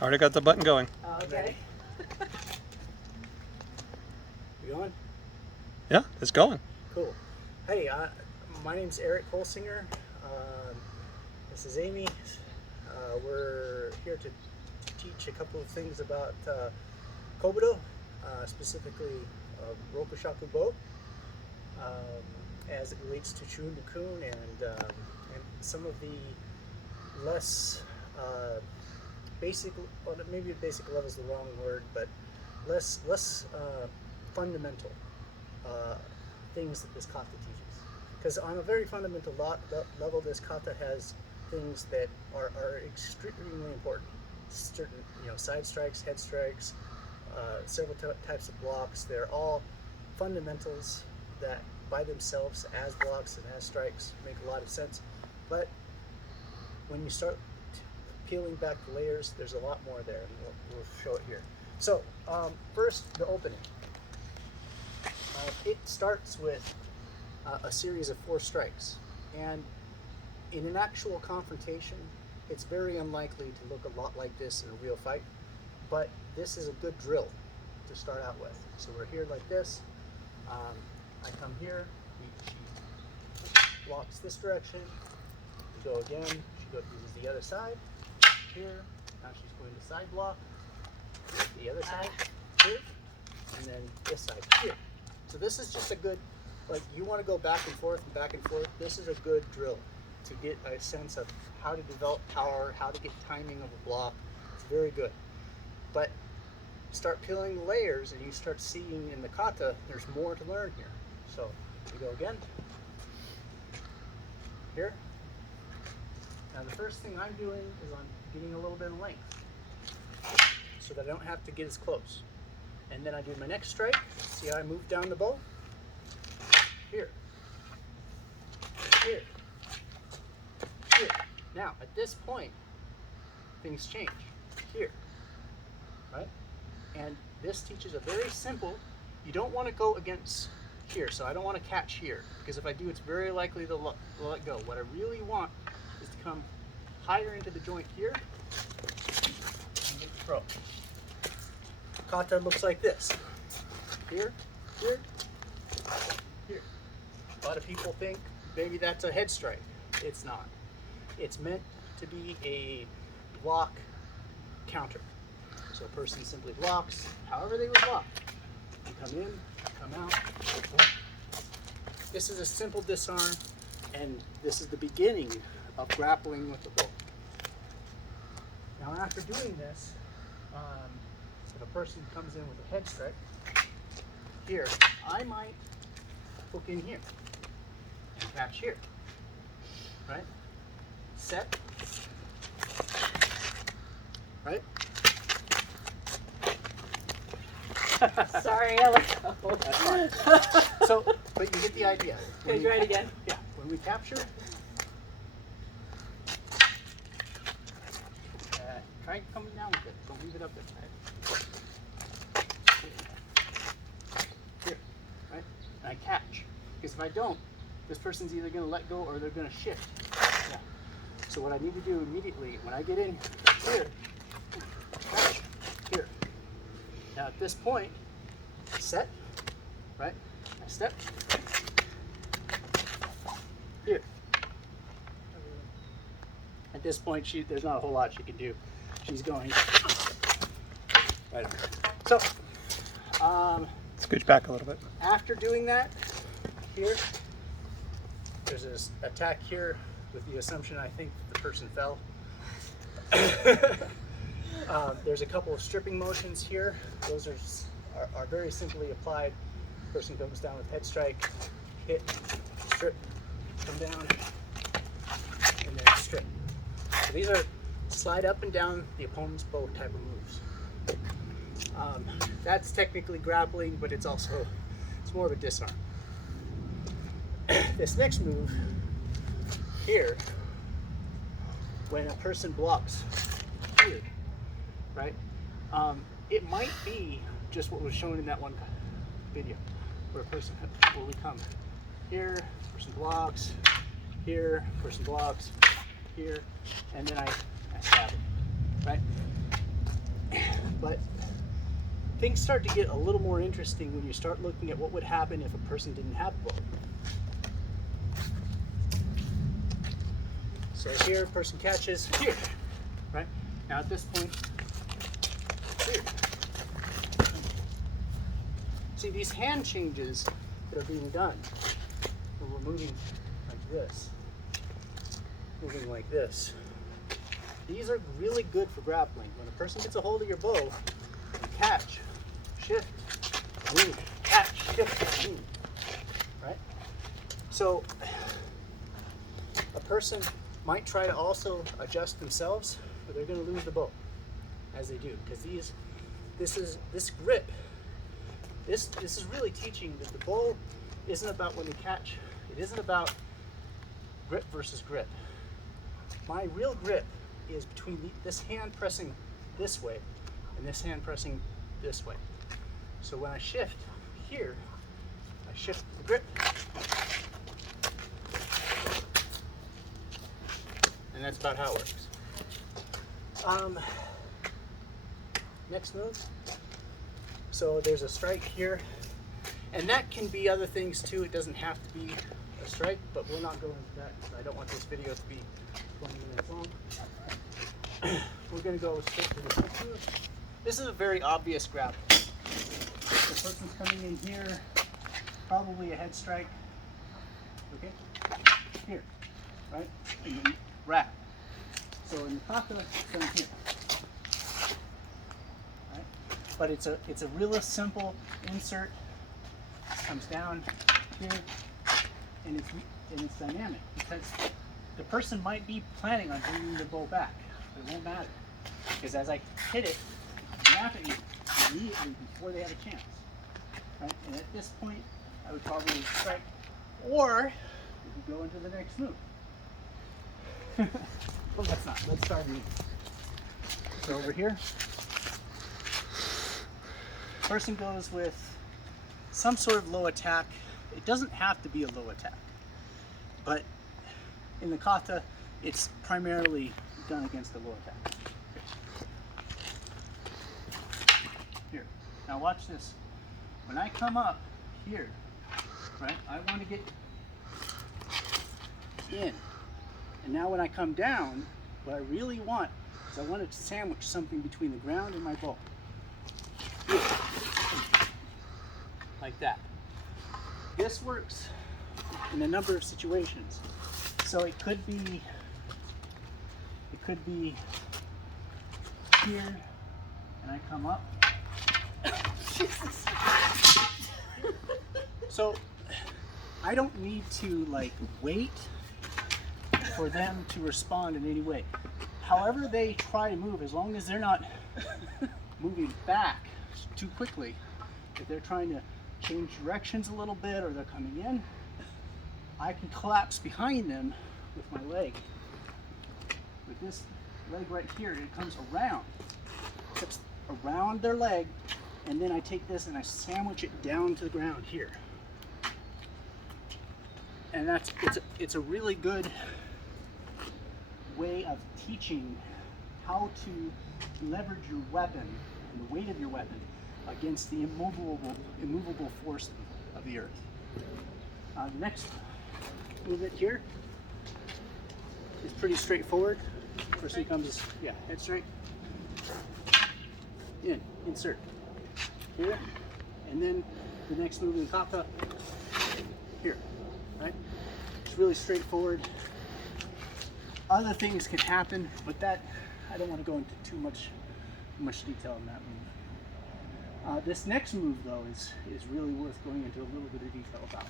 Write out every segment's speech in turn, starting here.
Already got the button going. Oh, okay. You going? Yeah, it's going. Cool. Hey, my name's Eric Holsinger. This is Amy. We're here to teach a couple of things about Kobudo, specifically Rokushaku bow, as it relates to Choun No Kun and some of the less basic, well, maybe basic level is the wrong word, but less fundamental things that this kata teaches. Because on a very fundamental level, this kata has things that are extremely important. Certain, side strikes, head strikes, several types of blocks. They're all fundamentals that by themselves, as blocks and as strikes, make a lot of sense. But when you start peeling back the layers, there's a lot more there, and we'll show it here. So first, the opening. It starts with a series of 4 strikes, and in an actual confrontation, it's very unlikely to look a lot like this in a real fight, but this is a good drill to start out with. So we're here like this. I come here, she blocks this direction, we go again, she uses the other side, here, now she's going to side block, the other side, here, and then this side, here. So this is just a good, like, you want to go back and forth, this is a good drill to get a sense of how to develop power, how to get timing of a block. It's very good. But start peeling the layers and you start seeing in the kata, there's more to learn here. So we go again, here. Now the first thing I'm doing is I'm getting a little bit of length so that I don't have to get as close. And then I do my next strike. See how I move down the bow? Here. Here. Here. Now, at this point, things change. Here. Right? And this teaches a very simple, you don't want to go against here. So I don't want to catch here. Because if I do, it's very likely to let go. What I really want is to come higher into the joint here and get the throw. Kata looks like this. Here, here, here. A lot of people think maybe that's a head strike. It's not. It's meant to be a block counter. So a person simply blocks however they would block. You come in, come out. This is a simple disarm, and this is the beginning of grappling with the bow. Now after doing this, if a person comes in with a head strike, here, I might hook in here and catch here, right? Set, right? Sorry, I let go. That's fine. So, but you get the idea. Can you try it again? Yeah, when we capture, try coming down with it. Don't leave it up there. Right? Here, right? And I catch. Because if I don't, this person's either going to let go or they're going to shift. Yeah. So what I need to do immediately when I get in here, catch, here. Now at this point, set, right? I step, here. At this point, there's not a whole lot she can do. She's going right on. So, Scooch back a little bit. after doing that, here, there's this attack here with the assumption I think the person fell. There's a couple of stripping motions here. Those are very simply applied. Person comes down with head strike, hit, strip, come down, and then strip. So these are slide up and down the opponent's bow type of moves. That's technically grappling, but it's more of a disarm. This next move here, when a person blocks here, right? It might be just what was shown in that one video, where we come here, person blocks, here, person blocks, here, and then I stab it, right? But things start to get a little more interesting when you start looking at what would happen if a person didn't have a bow. So here, person catches here, right? Now at this point, here. See, these hand changes that are being done, when we're moving like this, moving like this, these are really good for grappling. When a person gets a hold of your bow, you catch, shift, move, catch, shift, move, right? So a person might try to also adjust themselves, but they're going to lose the bow as they do, because this grip, this is really teaching that the bow isn't about when they catch. It isn't about grip versus grip. My real grip is between this hand pressing this way and this hand pressing this way. So when I shift here, I shift the grip, and that's about how it works. Next move. So there's a strike here, and that can be other things too. It doesn't have to be a strike, but we'll not go into that because I don't want this video to be 20 minutes long. We're going to go straight to the next move. This is a very obvious grab. The person's coming in here, probably a head strike. Okay, here, right, and then wrap. So in the kata, it's going here. Right? But it's a real simple insert. Comes down here, and it's dynamic because the person might be planning on bringing the bow back, but it won't matter because as I hit it, snap it immediately before they have a chance. Right? And at this point, I would probably strike, or we could go into the next move. Well, let's not. Let's start moving. So over here, person goes with some sort of low attack. It doesn't have to be a low attack, but in the kata, it's primarily done against the low attack. Here. Now watch this. When I come up here, right, I want to get in. And now when I come down, what I really want is I want to sandwich something between the ground and my bow. Here. Like that. This works in a number of situations. So it could be here, and I come up. Jesus. So I don't need to like wait for them to respond in any way. However they try to move, as long as they're not moving back too quickly, if they're trying to change directions a little bit or they're coming in, I can collapse behind them with my leg. With this leg right here, it comes around. It's around their leg, and then I take this and I sandwich it down to the ground here. And it's a really good way of teaching how to leverage your weapon and the weight of your weapon against the immovable force of the earth. The next movement here is pretty straightforward. Person comes, yeah, head straight, in, insert, here, and then the next move in the kata, here, right? It's really straightforward. Other things can happen, but that, I don't want to go into too much detail on that move. This next move, though, is really worth going into a little bit of detail about.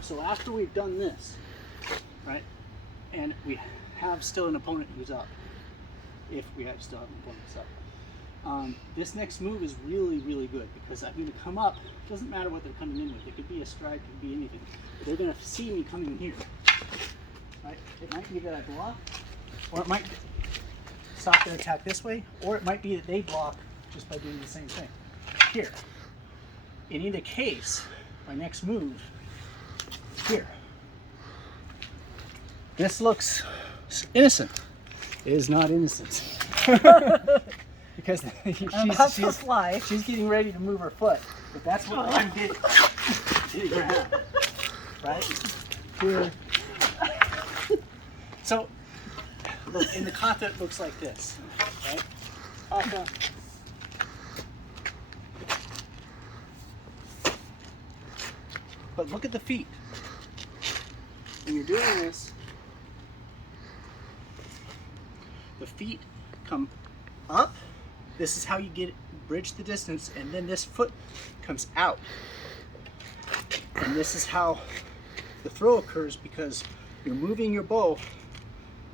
So after we've done this, right, and we have still an opponent who's up, if we have still have an opponent who's up, this next move is really, really good because I'm going to come up. It doesn't matter what they're coming in with. It could be a strike, it could be anything. But they're going to see me coming here. Right? It might be that I block, or it might stop their attack this way, or it might be that they block just by doing the same thing. Here. In either case, my next move, here. This looks innocent. It is not innocent. because I'm about to fly. she's getting ready to move her foot. But that's what I'm getting around. Right? Here. So, look, in the kata it looks like this. Right? Kata. But look at the feet. When you're doing this, the feet come up. This is how you bridge the distance, and then this foot comes out. And this is how the throw occurs, because you're moving your bow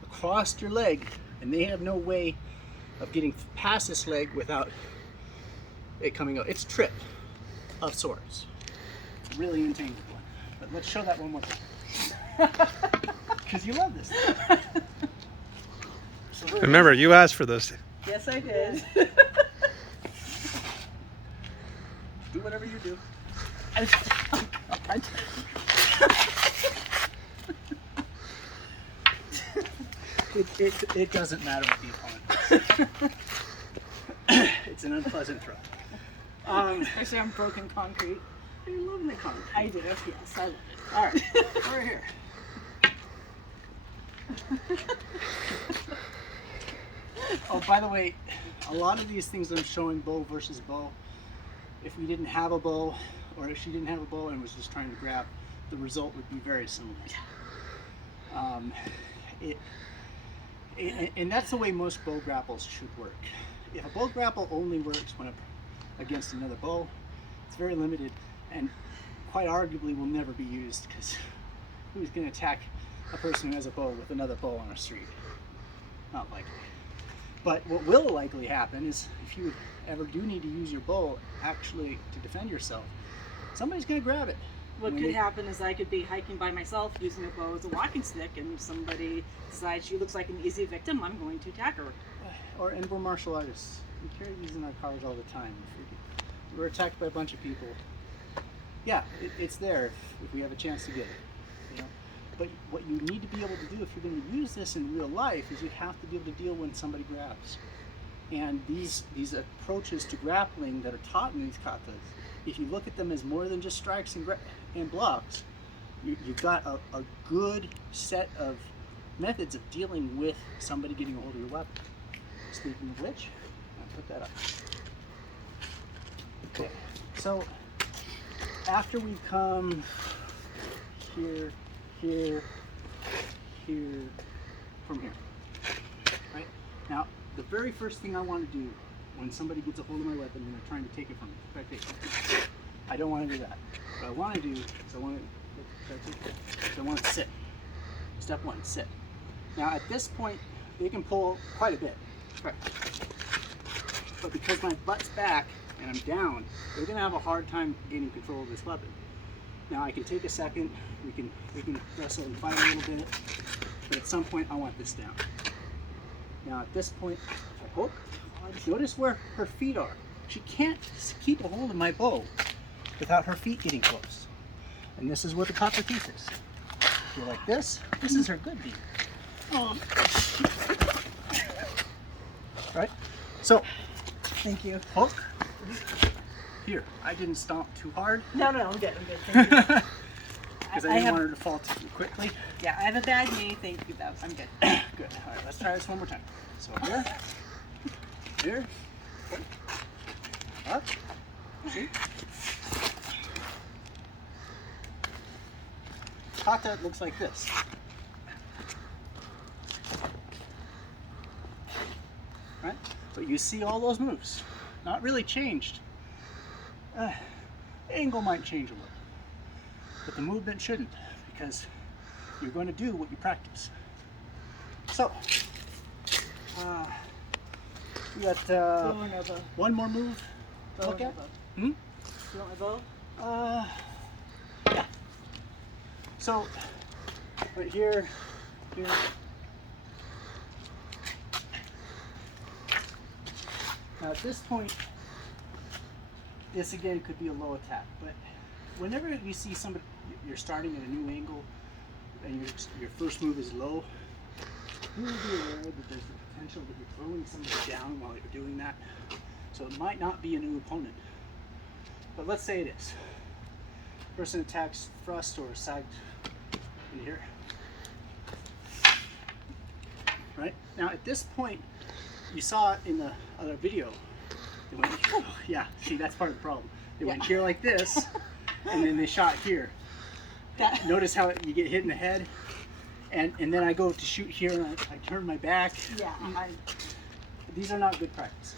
across your leg, and they have no way of getting past this leg without it coming out. It's a trip of sorts. It's a really entangled one. But let's show that one more time. Because you love this thing. So Remember, you asked for this. Yes, I did. do whatever you do. It doesn't matter what the opponent does. It's an unpleasant throw. Especially on broken concrete. I love the concrete. I do. Yes, I love it. All right, over here. Oh, by the way, a lot of these things I'm showing bow versus bow. If we didn't have a bow, or if she didn't have a bow and was just trying to grab, the result would be very similar. And that's the way most bow grapples should work. If a bow grapple only works when against another bow, it's very limited and quite arguably will never be used, because who's going to attack a person who has a bow with another bow on a street? Not likely. But what will likely happen is, if you ever do need to use your bow actually to defend yourself, somebody's going to grab it. What could happen is I could be hiking by myself using a bow as a walking stick, and somebody decides she looks like an easy victim, I'm going to attack her. And we're martial artists. We carry these in our cars all the time. If we're attacked by a bunch of people, yeah, it's there if we have a chance to get it. You know? But what you need to be able to do if you're going to use this in real life is you have to be able to deal when somebody grabs. And these approaches to grappling that are taught in these katas, if you look at them as more than just strikes and blocks, you've got a good set of methods of dealing with somebody getting a hold of your weapon. Speaking of which, I'll put that up. Okay, so after we've come here, from here, right? Now, the very first thing I want to do when somebody gets a hold of my weapon and they're trying to take it from me, I don't want to do that. What I want to do is I want to sit. Step one, sit. Now at this point, they can pull quite a bit. Right. But because my butt's back and I'm down, they're going to have a hard time gaining control of this weapon. Now I can take a second, we can wrestle and fight a little bit, but at some point I want this down. Now at this point, if I hook, notice where her feet are. She can't keep a hold of my bow without her feet getting close. And this is what the kata teaches. If you're like this is her good beat. Oh. Right? So, Thank you. hook. Here, I didn't stomp too hard. No, I'm good. Thank you. Because I didn't want her to fall too quickly. Yeah, I have a bad knee. Thank you, though. I'm good. Good. All right, let's try this one more time. So here, up, see? Kata looks like this. Right? But you see all those moves. Not really changed. Angle might change a little. But the movement shouldn't, because you're going to do what you practice. So, we got one more move to look at. You want my bow? Yeah. So, right here. Now at this point, this again could be a low attack, but whenever you see somebody, you're starting at a new angle, and your first move is low, you will be aware that there's the potential that you're throwing somebody down while you're doing that. So it might not be a new opponent. But let's say it is. Person attacks thrust or sagged in here. Right? Now at this point, you saw it in the other video. They went, oh, yeah, see, that's part of the problem. They went here like this, and then they shot here. Notice how you get hit in the head? And then I go to shoot here, and I turn my back. Yeah. These are not good practices.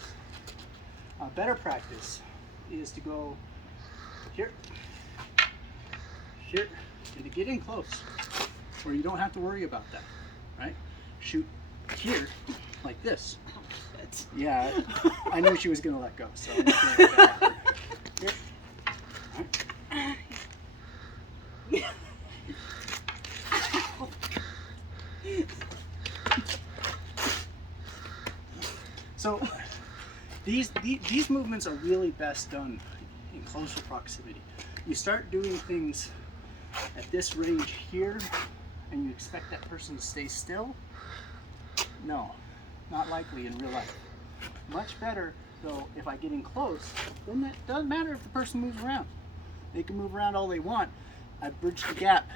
Better practice is to go here, here, and to get in close, where you don't have to worry about that, right? Shoot here, like this. Yeah, I knew she was going to let go, so I'm not going to let that happen. Here. Right. So these movements are really best done in closer proximity. You start doing things at this range here, and you expect that person to stay still? No, not likely in real life. Much better, though, if I get in close, then it doesn't matter if the person moves around. They can move around all they want. I've bridged the gap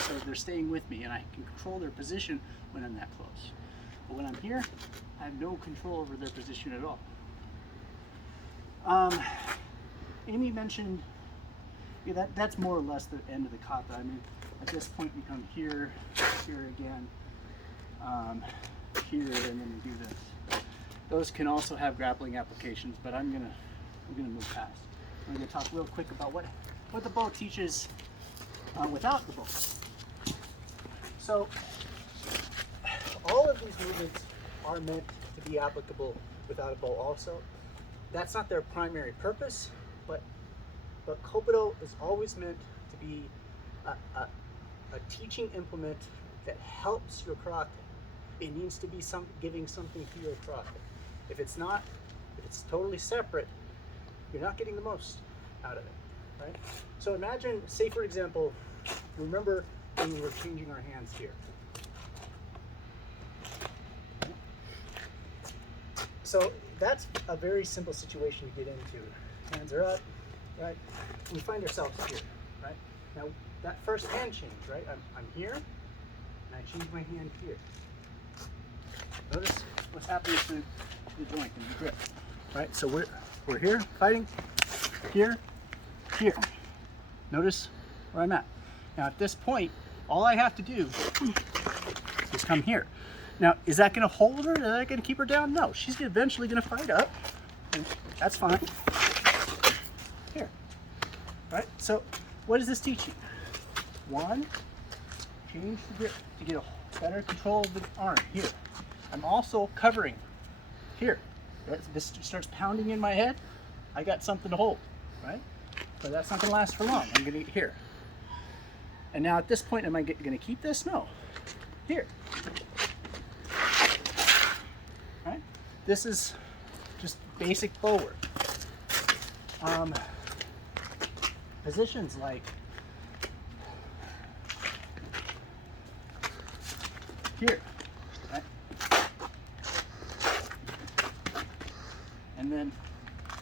so they're staying with me, and I can control their position when I'm that close. But when I'm here, I have no control over their position at all. Amy mentioned, yeah, that's more or less the end of the kata. I mean, at this point you come here, here again, here, and then you do this. Those can also have grappling applications, but I'm gonna move past. I'm gonna talk real quick about what the bow teaches without the bow. So all of these movements are meant to be applicable without a bow also. That's not their primary purpose, but Kobudo is always meant to be a teaching implement that helps your karate. It needs to be giving something to your karate. If it's not, if it's totally separate, you're not getting the most out of it, right? So imagine, say for example, remember when we were changing our hands here. So that's a very simple situation to get into. Hands are up, right? We find ourselves here, right? Now that first hand change, right? I'm here, and I change my hand here. Notice what's happening to the joint and the grip, right? So we're here fighting, here, here. Notice where I'm at. Now at this point, all I have to do is come here. Now, is that going to hold her? Is that going to keep her down? No, she's eventually going to fight up, and that's fine. Here, right? So, what is this teaching? One, change the grip to get a better control of the arm. Here, I'm also covering. Here, this starts pounding in my head. I got something to hold, right? But that's not going to last for long. I'm going to get here. And now at this point, am I going to keep this? No. Here. Right? This is just basic bow work. Positions like here, right? And then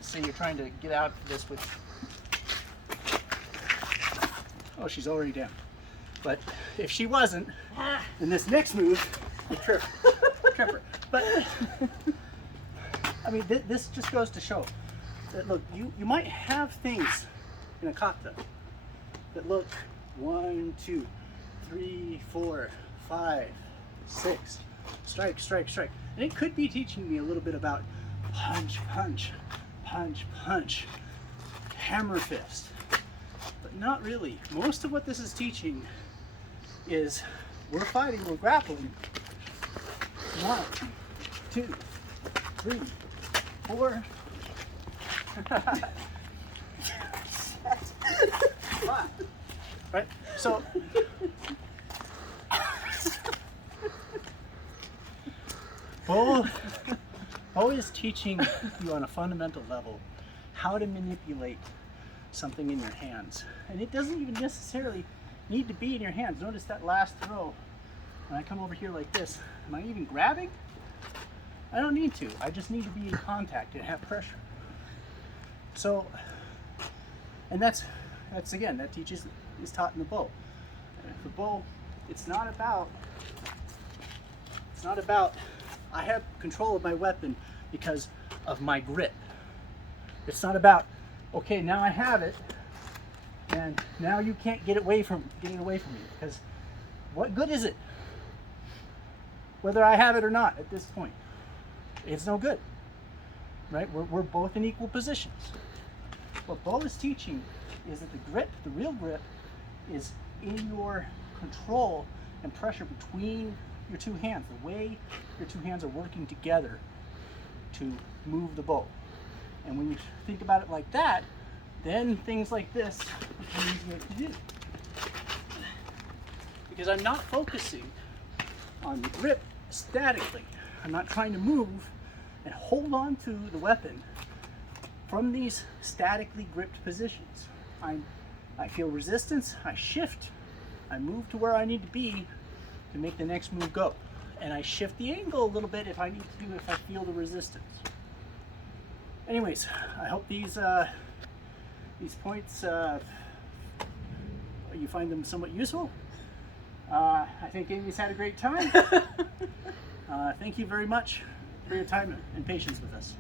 say you're trying to get out of this with, oh, she's already down. But if she wasn't, then this next move would trip her. But I mean, this just goes to show that, look, you might have things in a kata that look 1, 2, 3, 4, 5, 6, strike, strike, strike. And it could be teaching me a little bit about punch, punch, punch, punch, hammer fist. But not really. Most of what this is teaching is we're fighting, we're grappling. 1, 2, 3, 4, 5. Right? So Bo is teaching you on a fundamental level how to manipulate something in your hands. And it doesn't even necessarily need to be in your hands. Notice that last throw. When I come over here like this, Am I even grabbing? I don't need to. I just need to be in contact and have pressure. So, and that's again, that is taught in the bow. And the bow, it's not about I have control of my weapon because of my grip. It's not about, okay, now I have it, and now you can't get it away from me, because what good is it? Whether I have it or not at this point, it's no good, right? We're both in equal positions. What Bo is teaching is that the grip, the real grip, is in your control and pressure between your two hands, the way your two hands are working together to move the bow. And when you think about it like that, then things like this become easier to do. Because I'm not focusing on the grip statically. I'm not trying to move and hold on to the weapon from these statically gripped positions. I feel resistance, I shift, I move to where I need to be to make the next move go. And I shift the angle a little bit if I need to, if I feel the resistance. Anyways, I hope these points, you find them somewhat useful. I think Amy's had a great time. Thank you very much for your time and patience with us.